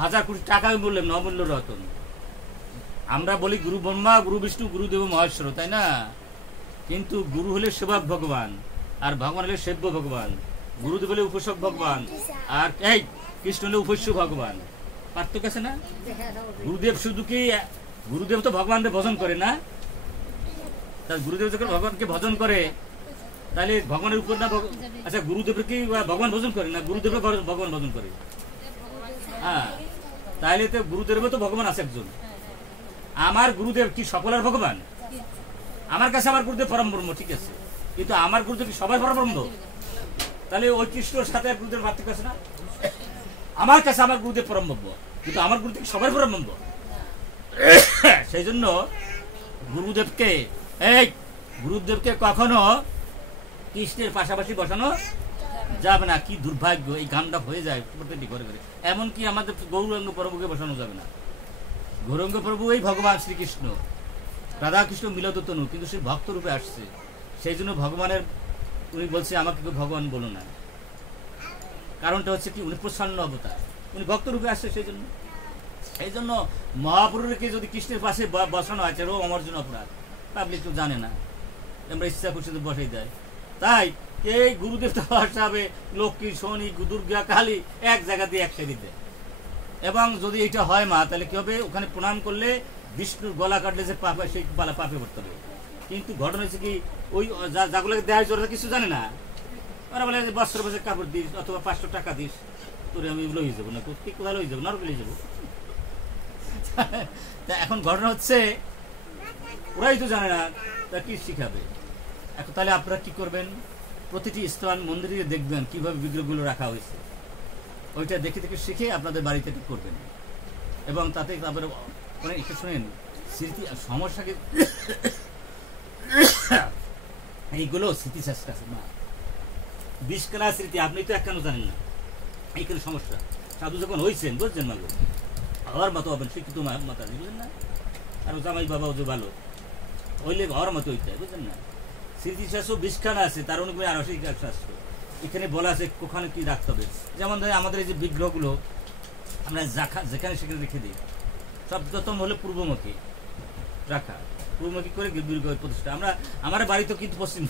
হাজার কোটি টাকায় বললাম না, অমূল্য রতন। আমরা বলি গুরু ব্রহ্মা, গুরু বিষ্ণু, গুরুদেব মহেশ্বর, তাই না? কিন্তু গুরু হলে সেবক ভগবান, আর ভগবান হলে সেব্য ভগবান। গুরুদেব হলে উপাসক ভগবান, আর এই কৃষ্ণ হলে উপাস্য ভগবান। পার্থক্য আছে না? গুরুদেব শুধু কি, গুরুদেব তো ভগবানকে ভজন করে না? তার গুরুদেব যখন ভগবানকে ভজন করে তাহলে ভগবানের উপর না, আচ্ছা গুরুদেবের কি ভগবান ভজন করে না? গুরুদেব ভগবান ভজন করে। হ্যাঁ, তাহলে তো গুরুদেব তো ভগবান আছে একজন। আমার গুরুদেব কি সকলের ভগবান? আমার কাছে আমার গুরুদেব পরম ব্রহ্ম, ঠিক আছে, কিন্তু আমার গুরুদেব কি সবাই পরম ব্রহ্ম? তাহলে ওই কৃষ্ণর সাথে গুরুদেব পার্থক্য আছে না? আমার কাছে আমার গুরুদেব পরম ব্রহ্ম, কিন্তু আমার গুরুদেব সবাই পরম ব্রহ্ম। সেই জন্য গুরুদেবকে কখনো কৃষ্ণের পাশাপাশি বসানো যাবে না। কি দুর্ভাগ্য, এই গানটা হয়ে যায় প্রত্যেকটি ঘরে ঘরে। এমনকি আমাদের গৌরাঙ্গ প্রভুকে বসানো যাবে না। গৌরাঙ্গ প্রভু এই ভগবান শ্রীকৃষ্ণ, রাধাকৃষ্ণ মিলিত তনু, কিন্তু সে ভক্ত রূপে আসছে। সেই জন্য ভগবানের উনি বলছে আমাকে কেউ ভগবান বলো না। কারণটা হচ্ছে কি, উনি প্রচ্ছন্ন অবতার, উনি ভক্ত রূপে আসছে। সেই জন্য মহাপুরুষকে যদি কৃষ্ণের পাশে বসানো হয়, ও আমার জন্য অপরাধ। পাবলিক তো জানে না, আমরা ইচ্ছা করছি বসাই দেয়। তাই এই গুরুদেব তো বসাবে লক্ষ্মী, শনি, দুর্গা, কালী এক জায়গা দিয়ে একসাথে দেয়। এবং যদি এটা হয় মা, তাহলে কি হবে, ওখানে প্রণাম করলে বিষ্ণুর গলা কাটলে যে পাপ হয় সেই পাপে পড়তে হবে। কিন্তু ঘটনা হচ্ছে কি, ওই যাগুলোকে দেয় ওরা কিছু জানে না। ওরা বলে বস্ত্র বছর কাপড় দিস অথবা 500 টাকা দিস, তোরে আমি লই যাবো না, কোথায় লই যাবো, নরকে লই যাবো। তা এখন ঘটনা হচ্ছে ওরাই তো জানে না, তা কি শিখাবে এখন? তাহলে আপনারা কি করবেন, প্রতিটি ইস্কন মন্দিরে দেখবেন কিভাবে বিগ্রহগুলো রাখা হয়েছে, ওইটা দেখে দেখে শিখে আপনাদের বাড়িতে ঠিক করবেন। এবং তাতে তারপরে মানে একটু শোনেন, স্মৃতি সমস্যাকে এইগুলো স্মৃতি চেষ্টা আছে না, 20 কানা স্মৃতি, আপনি তো এক কেন জানেন না, এইখানে সমস্যা। সাধু যখন হয়েছেন বুঝছেন না, হওয়ার মতো হবেন, শিক্ষিত মাতা বুঝলেন না, আর জামাই বাবাও যে ভালো হইলে হওয়ার মতো হইতে হয়, বুঝলেন না। স্মৃতিশাস্ত্র 20 খানা আছে, তার অনুযায়ী আরো শাস্ত্র এখানে বলা আছে কোখানে কি রাখতে হবে। যেমন ধরেন আমাদের এই যে বিগ্রহগুলো আমরা যেখানে সেখানে রেখে দিই, সর্বপ্রথম হলে পূর্বমুখী রাখা, পূর্বমুখী করে বিগ্রহ প্রতিষ্ঠা। আমার বাড়ি তো কিন্তু পশ্চিম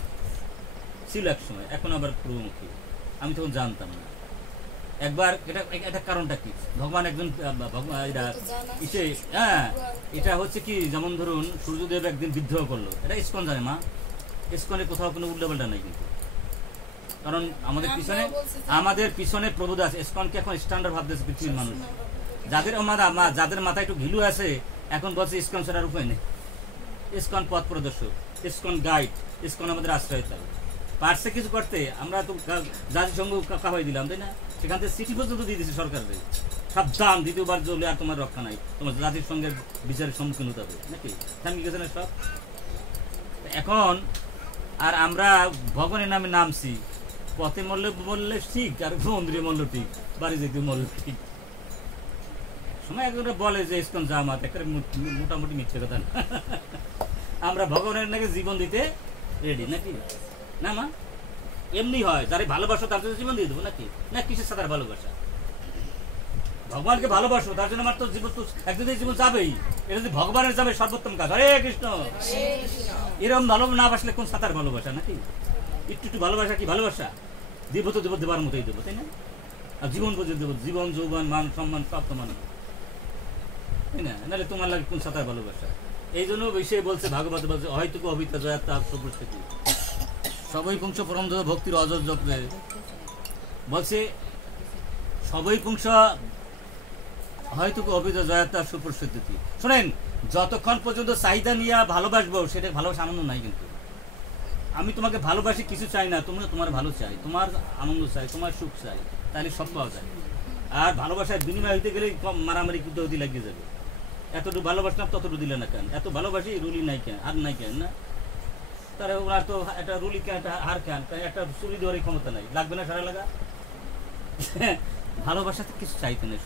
ছিল এক সময়, এখন আবার পূর্বমুখী, আমি তখন জানতাম না। একবার এটা কারণটা কি, ভগবান একজন হ্যাঁ, এটা হচ্ছে কি, যেমন ধরুন সূর্যদেব একদিন বিদ্রোহ করলো, এটা ইস্কন জানে মা, ইস্কনের কোথাও কোনো উল্টাপাল্টা নাই কিন্তু। কারণ আমাদের পিছনে প্রভুদা আছে, ইস্কনকে এখন স্ট্যান্ডার্ড ভাবতেছে পৃথিবীর মানুষ। যাদের মাথায় একটু ঘিলু আছে এখন বলছে ইস্কন ছাড়ার উপায় নেই। ইস্কন পথ প্রদর্শক, ইস্কন গাইড, ইস্কন আমাদের আশ্রয় তাই পারছে কিছু করতে। আমরা তো জাতিসংঘ কাহাই দিলাম, তাই না? সেখান থেকে চিঠি পর্যন্ত দিয়ে দিচ্ছে সরকারের, সাবধান দ্বিতীয়বার চলে আর তোমার রক্ষা নাই, তোমার জাতিসংঘের বিচারের সম্মুখীন হতে হবে নাকি, থামি গেছে না সব। এখন আর আমরা ভগবানের নামে নামছি, পথে মরলে ঠিক, আর মন্দিরে মরল ঠিক, বাড়ি যেতে মরল ঠিক। সময় একজনে বলে যে ইস্কন জামাত, একটা মোটামুটি মিথ্যে কথা না। আমরা ভগবানের নাকি জীবন দিতে রেডি নাকি, না মা? এমনি হয়, যারা ভালোবাসো তার জন্য জীবন দিয়ে দেবো নাকি, না কিসের সাথে ভালোবাসা? ভগবানকে ভালোবাসো, তার জন্য আমার তো জীবন তো একদিন জীবন যাবেই, এটা যদি ভগবানের যাবে সর্বোত্তম কাজ। হরে কৃষ্ণ। এরকম ভালো না বাসলে কোন সাঁতার ভালোবাসা নাকি? একটু ভালোবাসা কি ভালোবাসা? দেবো তো দেবো, দেবার মতোই দেবো, তাই না? আর জীবন বুঝে দেবো, জীবন যৌবন মান সম্মান সব তো মানো, তাই না? নাহলে তোমার লাগে কোন সাঁতার ভালোবাসা? এই জন্য বিষয়ে বলছে ভাগবত, বলছে হয়তো অভিতা জয়াত্মা সুপ্রস্তুতি সবই পুংস পরম ভক্তির অজর চক্রে, বলছে সবই পুংস হয়তো অভিতা জয়াত্মা সুপ্রস্তুতি। শোনেন, যতক্ষণ পর্যন্ত চাহিদা নিয়ে ভালোবাসবো সেটা ভালোবাসা আনন্দ নাই। কিন্তু আমি তোমাকে ভালোবাসি, কিছু চাই না, তোমরা তোমার ভালো চাই, তোমার আনন্দ চাই, তোমার সুখ চাই, তাহলে সব পাওয়া যায়। আর ভালোবাসার বিনিময় হইতে গেলে মারামারি কুদাকুদি লাগিয়ে যাবে। এতটুকু ভালোবাসলাম ততটুকু দিলে না কেন, এত ভালোবাসি রুলি নাই কেন, আর নাই কেন, না তারা ওনার তো একটা রুলি কেন, একটা হার কেন, একটা চুরি দেওয়ার ক্ষমতা নাই, লাগবে না সারা লাগা। ভালোবাসাতে কিছু চাইতে নেই।